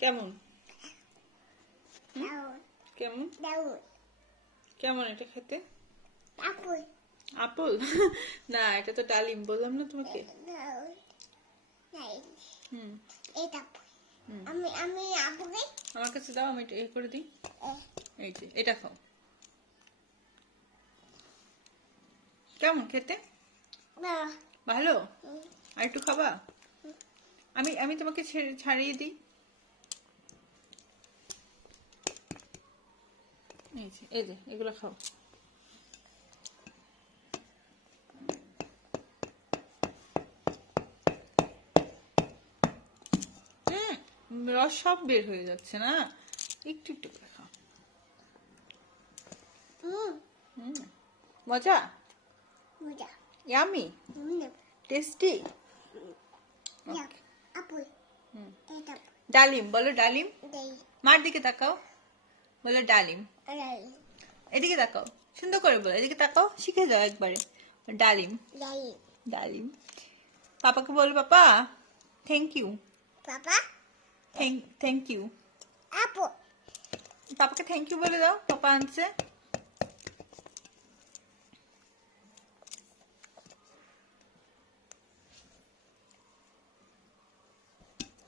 কেমন দারুন কেমন দারুন কেমন এটা খেতে? আপেল আপেল না, এটা তো ডালিম, বললাম না তোমাকে। দারুন নাই হুম এটা হুম আমি আমি আপেল আমার কাছে দাও, আমি এটা করে দিই। এই যে এটা খাও। কেমন খেতে? ভালো? আর একটু খাবা? আমি আমি তোমাকে ছাড়িয়ে দিই। এই যে এগুলো খাও। রস সব বের হয়ে যাচ্ছে না, একটু একটু করে খাও। মজা, মজা ইয়ামি, টেস্টি। আপেল এটা ডালিম বলো, ডালিম। দেই মার দিকে তাকাও, বলো ডালিম। দাই এদিকে তাকাও, সুন্দর করে বলো, এদিকে তাকাও, শিখে যাও একবারে। ডালিম দাই ডালিম। পাপাকে বলো, papa thank you. Papa thank you. Apple পাপাকে থ্যাংক ইউ বলে দাও, পাপা আনছে।